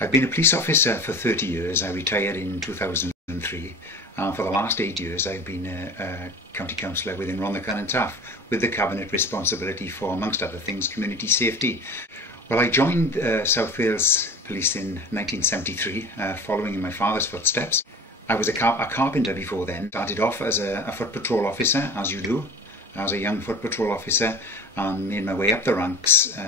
I've been a police officer for 30 years. I retired in 2003. For the last 8 years I've been a county councillor within Rhondda and Taff, with the cabinet responsibility for, amongst other things, community safety. Well, I joined South Wales Police in 1973, following in my father's footsteps. I was a carpenter before then. Started off as a foot patrol officer, as you do, as a young foot patrol officer, and made my way up the ranks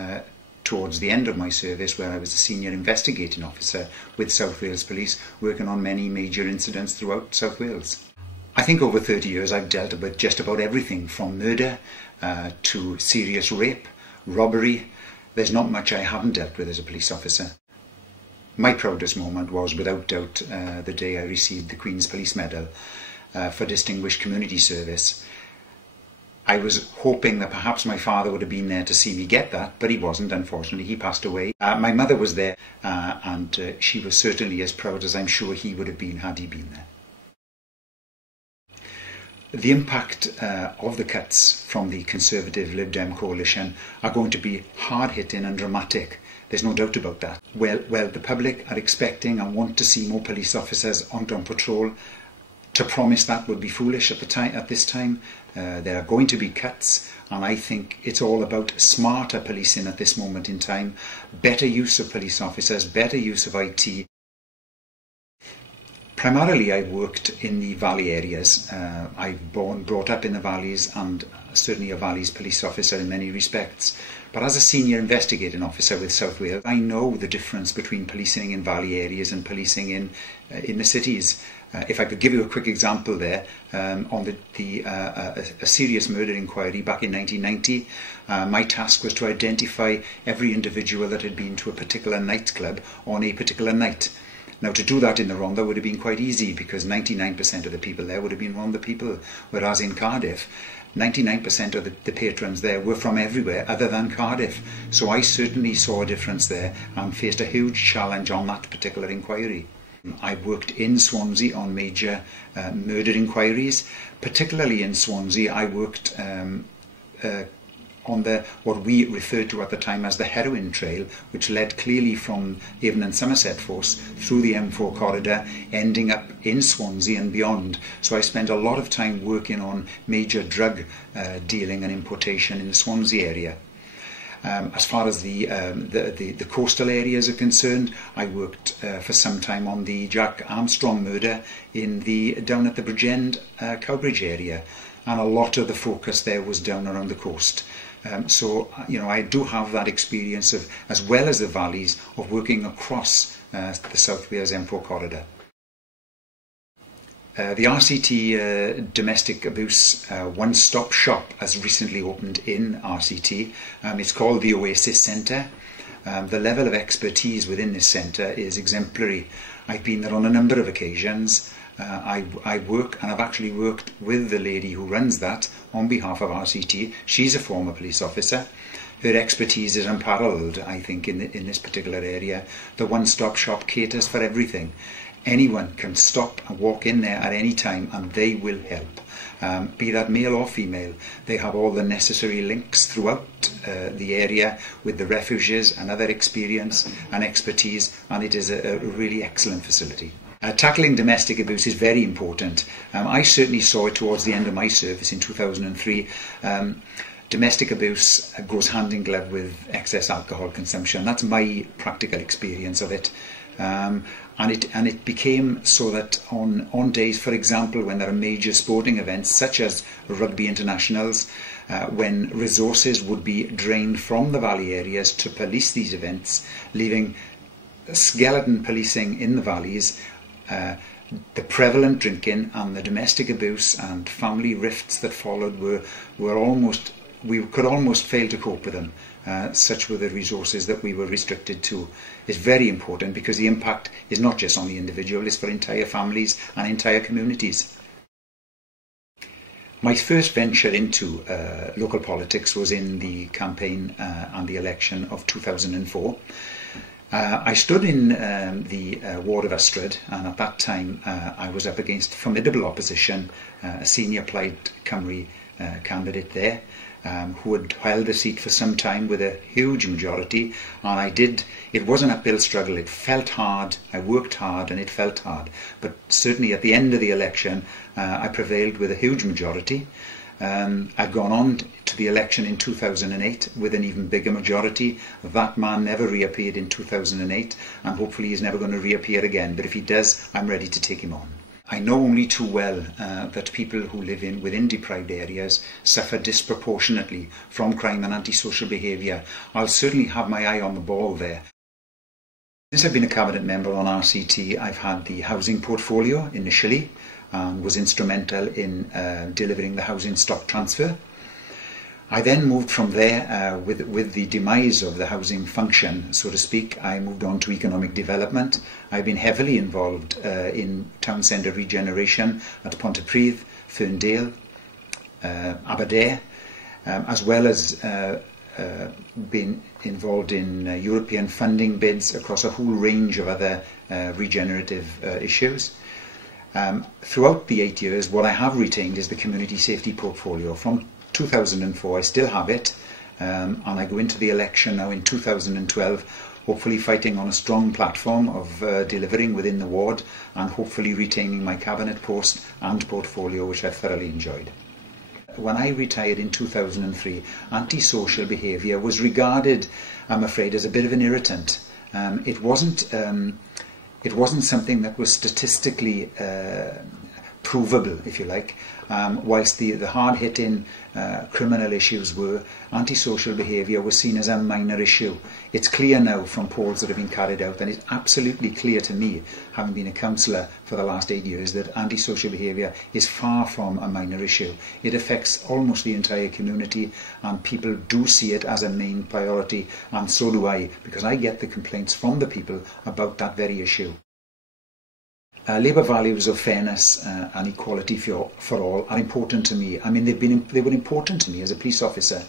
towards the end of my service, where I was a senior investigating officer with South Wales Police, working on many major incidents throughout South Wales. I think over 30 years I've dealt with just about everything from murder to serious rape, robbery. There's not much I haven't dealt with as a police officer. My proudest moment was, without doubt, the day I received the Queen's Police Medal for Distinguished Community Service. I was hoping that perhaps my father would have been there to see me get that, but he wasn't, unfortunately. He passed away. My mother was there, and she was certainly as proud as I'm sure he would have been had he been there. The impact of the cuts from the Conservative Lib Dem coalition are going to be hard-hitting and dramatic. There's no doubt about that. Well, the public are expecting and want to see more police officers on patrol. To promise that would be foolish at this time. There are going to be cuts, and I think it's all about smarter policing at this moment in time, better use of police officers, better use of IT. Primarily I worked in the valley areas. I've brought up in the valleys, and certainly a valleys police officer in many respects. But as a senior investigating officer with South Wales, I know the difference between policing in valley areas and policing in the cities. If I could give you a quick example there, on a serious murder inquiry back in 1990, my task was to identify every individual that had been to a particular nightclub on a particular night. Now, to do that in the Rhondda would have been quite easy, because 99% of the people there would have been Rhondda people, whereas in Cardiff, 99% of the patrons there were from everywhere other than Cardiff. So I certainly saw a difference there and faced a huge challenge on that particular inquiry. I worked in Swansea on major murder inquiries. Particularly in Swansea, I worked on what we referred to at the time as the heroin trail, which led clearly from Avon and Somerset Force through the M4 corridor, ending up in Swansea and beyond. So I spent a lot of time working on major drug dealing and importation in the Swansea area. As far as the coastal areas are concerned, I worked for some time on the Jack Armstrong murder down at the Bridgend Cowbridge area, and a lot of the focus there was down around the coast. So, you know, I do have that experience of, as well as the valleys, of working across the South Wales M4 corridor. The RCT domestic abuse one-stop shop has recently opened in RCT. It's called the Oasis Centre. The level of expertise within this centre is exemplary. I've been there on a number of occasions. I work, and I've actually worked with the lady who runs that on behalf of RCT. She's a former police officer. Her expertise is unparalleled, I think, in this particular area. The one-stop shop caters for everything. Anyone can stop and walk in there at any time, and they will help. Be that male or female, they have all the necessary links throughout the area with the refuges and other experience and expertise, and it is a really excellent facility. Tackling domestic abuse is very important. I certainly saw it towards the end of my service in 2003. Domestic abuse goes hand in glove with excess alcohol consumption. That's my practical experience of it. And it became so that on days, for example, when there are major sporting events such as rugby internationals, when resources would be drained from the valley areas to police these events, leaving skeleton policing in the valleys, the prevalent drinking and the domestic abuse and family rifts that followed we could almost fail to cope with them. Such were the resources that we were restricted to. It's very important, because the impact is not just on the individual, it's for entire families and entire communities. My first venture into local politics was in the campaign and the election of 2004. I stood in the ward of Ystrad, and at that time I was up against formidable opposition, a senior Plaid Cymru candidate there. who had held the seat for some time with a huge majority, and it was an uphill struggle. It felt hard, I worked hard, and it felt hard, but certainly at the end of the election I prevailed with a huge majority. I'd gone on to the election in 2008 with an even bigger majority. That man never reappeared in 2008, and hopefully he's never going to reappear again, but if he does, I'm ready to take him on. I know only too well that people who live within deprived areas suffer disproportionately from crime and antisocial behaviour. I'll certainly have my eye on the ball there. Since I've been a Cabinet member on RCT, I've had the housing portfolio initially and was instrumental in delivering the housing stock transfer. I then moved from there with the demise of the housing function, so to speak. I moved on to economic development. I've been heavily involved in town centre regeneration at Pontypridd, Ferndale, Aberdare, as well as been involved in European funding bids across a whole range of other regenerative issues. Throughout the 8 years, what I have retained is the community safety portfolio. From 2004, I still have it, and I go into the election now in 2012, hopefully fighting on a strong platform of delivering within the ward, and hopefully retaining my cabinet post and portfolio, which I've thoroughly enjoyed. When I retired in 2003, antisocial behaviour was regarded, I'm afraid, as a bit of an irritant. It wasn't something that was statistically provable, if you like. Whilst the hard-hitting criminal issues were, antisocial behaviour was seen as a minor issue. It's clear now from polls that have been carried out, and it's absolutely clear to me, having been a councillor for the last 8 years, that antisocial behaviour is far from a minor issue. It affects almost the entire community, and people do see it as a main priority, and so do I, because I get the complaints from the people about that very issue. Labour values of fairness and equality for all are important to me. I mean, they were important to me as a police officer.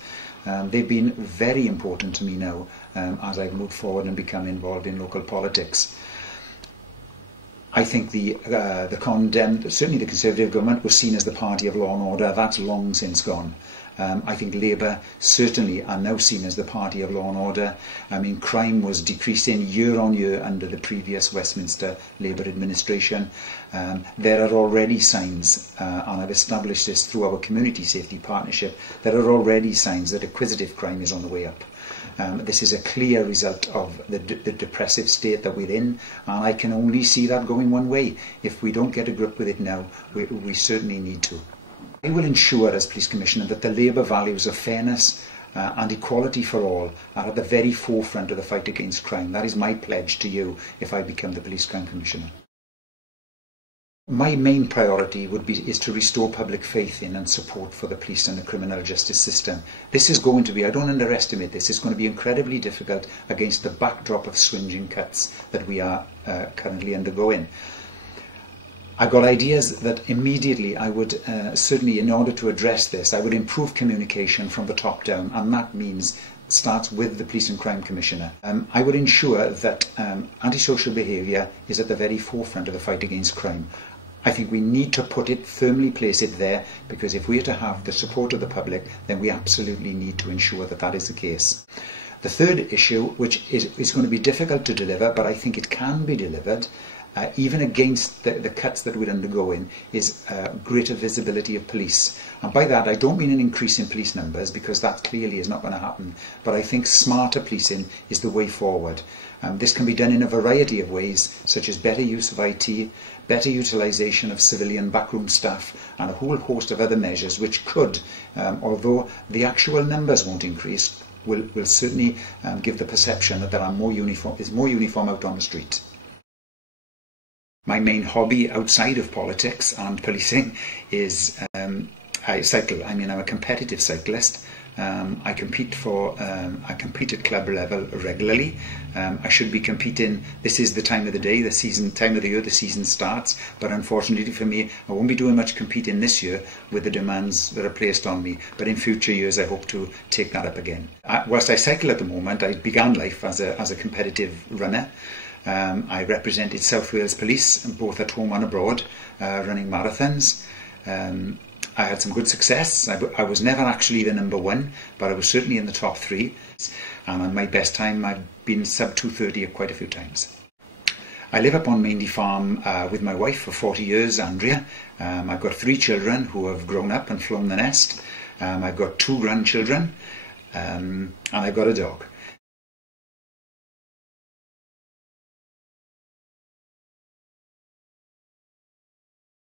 They've been very important to me now as I've moved forward and become involved in local politics. I think certainly the Conservative government was seen as the party of law and order. That's long since gone. I think Labour certainly are now seen as the party of law and order. I mean, crime was decreasing year on year under the previous Westminster Labour administration. There are already signs, and I've established this through our community safety partnership, there are already signs that acquisitive crime is on the way up. This is a clear result of the depressive state that we're in, and I can only see that going one way. If we don't get a grip with it now, we certainly need to. I will ensure as Police Commissioner that the Labour values of fairness and equality for all are at the very forefront of the fight against crime. That is my pledge to you if I become the Police Crime Commissioner. My main priority is to restore public faith in and support for the police and the criminal justice system. This is going to be, I don't underestimate this, it's going to be incredibly difficult against the backdrop of swinging cuts that we are currently undergoing. I've got ideas that immediately I would, certainly in order to address this, I would improve communication from the top down, and that means starts with the Police and Crime Commissioner. I would ensure that antisocial behaviour is at the very forefront of the fight against crime. I think we need to firmly place it there, because if we are to have the support of the public, then we absolutely need to ensure that that is the case. The third issue, which is going to be difficult to deliver, but I think it can be delivered, even against the cuts that we're undergoing, is greater visibility of police. And by that I don't mean an increase in police numbers, because that clearly is not going to happen, but I think smarter policing is the way forward. This can be done in a variety of ways, such as better use of IT, better utilisation of civilian backroom staff, and a whole host of other measures which could, although the actual numbers won't increase, will certainly give the perception that there are more uniform out on the street. My main hobby outside of politics and policing is I cycle. I mean, I'm a competitive cyclist. I compete at club level regularly. I should be competing. This is the time of the day, time of the year the season starts. But unfortunately for me, I won't be doing much competing this year with the demands that are placed on me. But in future years, I hope to take that up again. Whilst I cycle at the moment, I began life as a competitive runner. I represented South Wales Police, both at home and abroad, running marathons. I had some good success. I was never actually the number one, but I was certainly in the top 3. And on my best time, I've been sub 230 quite a few times. I live up on Maindy Farm with my wife for 40 years, Andrea. I've got 3 children who have grown up and flown the nest. I've got 2 grandchildren, and I've got a dog.